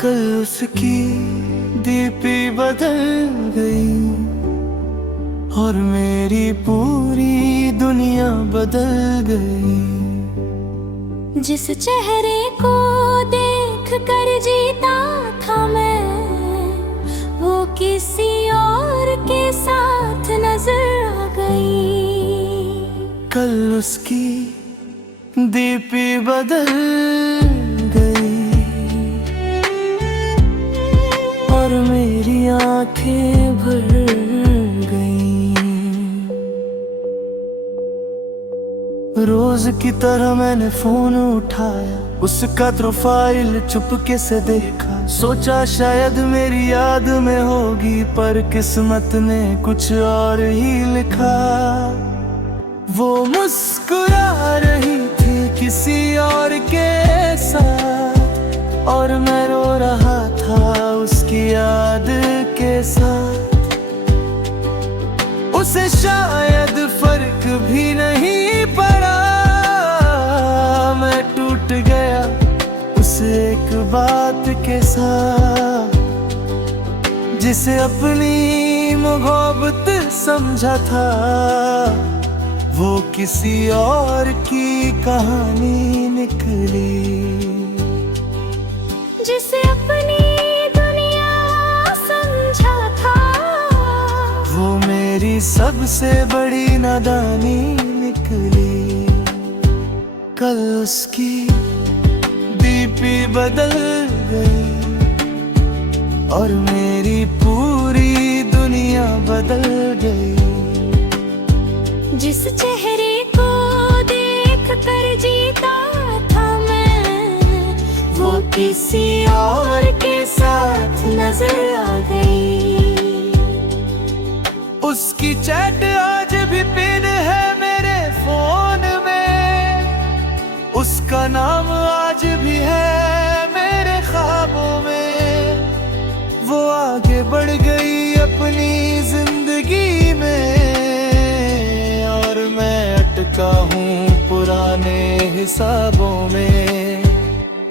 कल उसकी दीपी बदल गई और मेरी पूरी दुनिया बदल गई। जिस चेहरे को देख कर जीता था मैं, वो किसी और के साथ नजर आ गई। कल उसकी दीपी बदल गई और मेरी आंखें भर गईं। रोज की तरह मैंने फोन उठाया, उसका प्रोफाइल चुपके से देखा। सोचा शायद मेरी याद में होगी, पर किस्मत ने कुछ और ही लिखा। वो मुस्कुरा रही थी किसी और के साथ, और मैं रो रहा था उसकी याद के साथ। उसे शायद फर्क भी नहीं पड़ा, मैं टूट गया उस एक बात के साथ। जिसे अपनी मोहब्बत समझा था, वो किसी और की कहानी निकली। जिसे अपनी दुनिया समझा था, वो मेरी सबसे बड़ी नादानी निकली। कल उसकी दीपी बदल गई और मेरी पूरी दुनिया बदल गई। जिस चेहरे को देख कर जीता था मैं, वो किसी और के साथ नजर आ गई। उसकी चैट आज भी पिन है मेरे फोन में, उसका नाम आज भी है मेरे ख्वाबों में। वो आगे बढ़ गई अपनी जिंदगी में और मैं अटका हूँ पुराने हिसाबों में।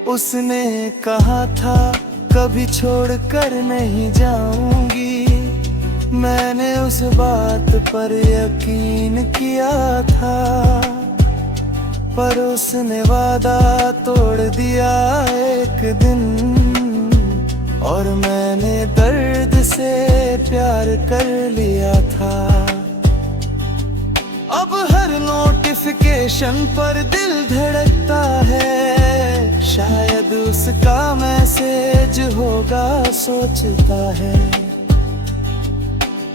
उसने कहा था कभी छोड़ कर नहीं जाऊंगी, मैंने उस बात पर यकीन किया था। पर उसने वादा तोड़ दिया एक दिन, और मैंने दर्द से प्यार कर लिया था। अब हर नोटिफिकेशन पर दिल धड़कता है, शायद उसका मैसेज होगा सोचता है।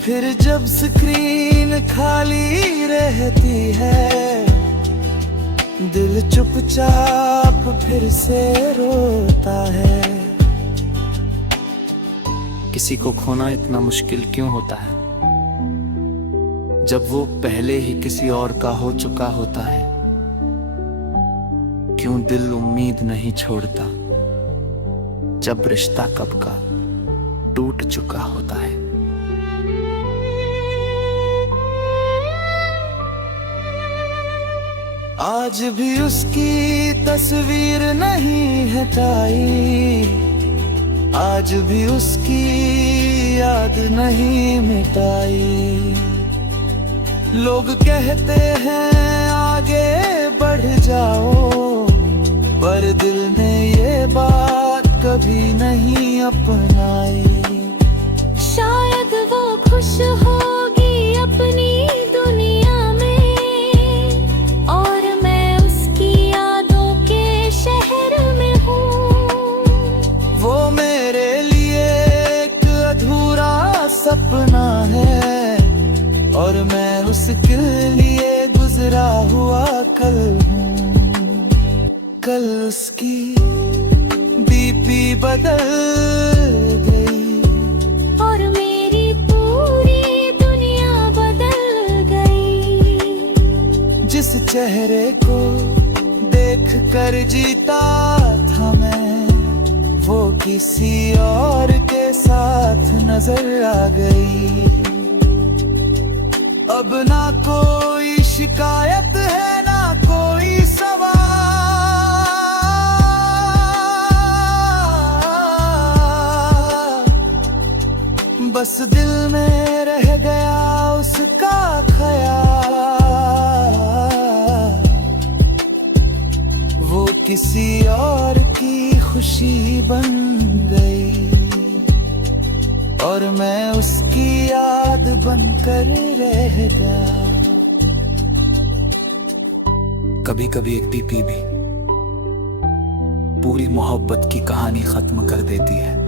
फिर जब स्क्रीन खाली रहती है, दिल चुपचाप फिर से रोता है। किसी को खोना इतना मुश्किल क्यों होता है, जब वो पहले ही किसी और का हो चुका होता है। क्यों दिल उम्मीद नहीं छोड़ता, जब रिश्ता कब का टूट चुका होता है। आज भी उसकी तस्वीर नहीं हटाई, आज भी उसकी याद नहीं मिटाई। लोग कहते हैं आगे बढ़ जाओ, पर दिल ने ये बात कभी नहीं अपनाई। शायद वो खुश होगी अपनी दुनिया में, और मैं उसकी यादों के शहर में हूँ। वो मेरे लिए एक अधूरा सपना है, और मैं उसके लिए गुजरा हुआ कल हूँ। कल उसकी दीपी बदल गई और मेरी पूरी दुनिया बदल गई। जिस चेहरे को देख कर जीता था मैं, वो किसी और के साथ नजर आ गई। अब ना कोई शिकायत है ना कोई सवाल, बस दिल में रह गया उसका ख्याल, वो किसी और की खुशी बन गई और मैं उसकी याद बनकर रह गया। कभी कभी एक पीपी भी पूरी मोहब्बत की कहानी खत्म कर देती है।